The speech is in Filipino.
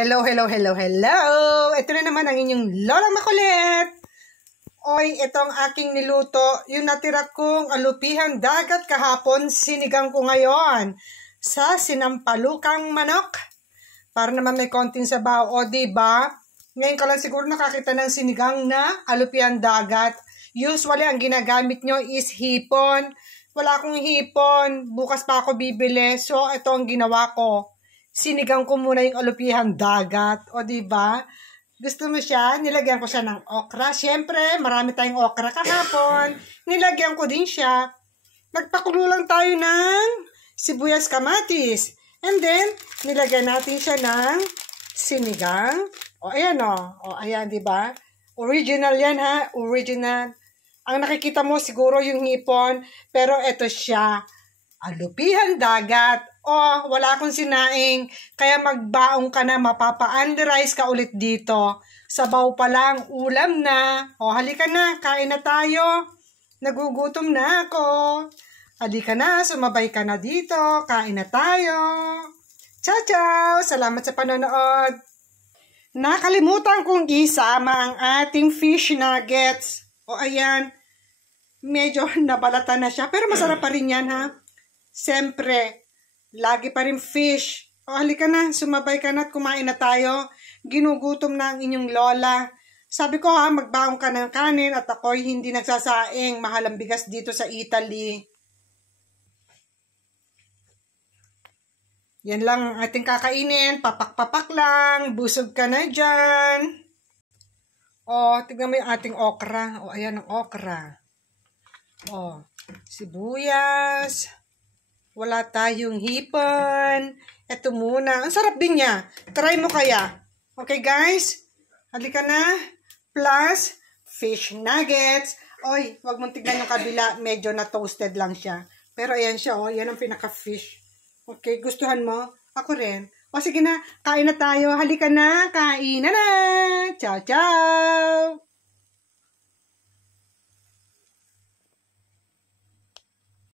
Hello, hello, hello, hello! Ito na naman ang inyong Lolang Makulit! Oy, itong aking niluto, yung natira kong alupihang dagat kahapon, sinigang ko ngayon sa sinampalukang manok. Para naman may konting sabaw, o diba? Ngayon ka lang siguro nakakita ng sinigang na alupihang dagat. Usually, ang ginagamit nyo is hipon. Wala akong hipon. Bukas pa ako bibili. So, ito ang ginawa ko. Sinigang ko muna yung alupihang dagat. O, diba? Gusto mo siya? Nilagyan ko siya ng okra. Siyempre, marami tayong okra kahapon. Nilagyan ko din siya. Nagpakulo lang tayo ng sibuyas kamatis. And then, nilagyan natin siya ng sinigang. O, ayan o. O, ayan, diba? Original yan ha. Original. Ang nakikita mo siguro yung hipon. Pero ito siya. Alupihang dagat. O, wala akong sinaing. Kaya magbaong ka na. Mapapa-underize ka ulit dito. Sabaw pa lang. Ulam na. O, halika na. Kain na tayo. Nagugutom na ako. Halika na. Sumabay ka na dito. Kain na tayo. Ciao, ciao. Salamat sa panonood. Nakalimutan kong isama ang ating fish nuggets. O, ayan. Medyo nabalatan na siya. Pero masarap pa rin yan, ha? Siyempre, lagi pa rin fish. O, halika na. Sumabay ka na at kumain na tayo. Ginugutom na ang inyong lola. Sabi ko, ha, magbaong ka ng kanin at ako'y hindi nagsasaing. Mahal ang bigas dito sa Italy. Yan lang ang ating kakainin. Papak-papak lang. Busog ka na dyan. O, tignan mo yung ating okra. O, ayan ang okra. O, sibuyas. Wala tayong hipon. Ito muna. Ang sarap din niya. Try mo kaya. Okay, guys? Halika na. Plus, fish nuggets. Oy, wag mong tignan yung kabila. Medyo na-toasted lang siya. Pero ayan siya, oh. Yan ang pinaka-fish. Okay, gustuhan mo? Ako rin. O sige na, kain na tayo. Halika na, kain na na. Ciao, ciao.